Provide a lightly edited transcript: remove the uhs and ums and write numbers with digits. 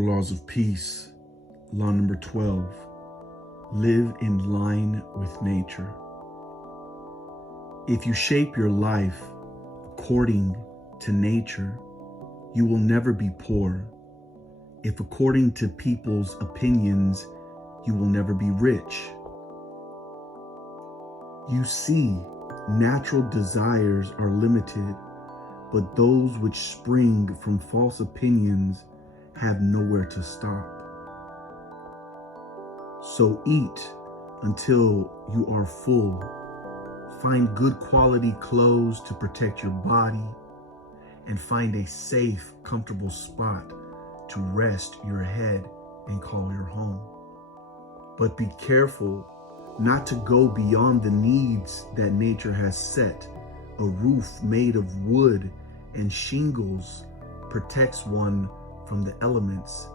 Laws of peace. Law number 12. Live in line with nature. If you shape your life according to nature, you will never be poor. If according to people's opinions, you will never be rich. You see, natural desires are limited, but those which spring from false opinions have nowhere to stop. So eat until you are full. Find good quality clothes to protect your body, and find a safe, comfortable spot to rest your head and call your home. But be careful not to go beyond the needs that nature has set. A roof made of wood and shingles protects one from the elements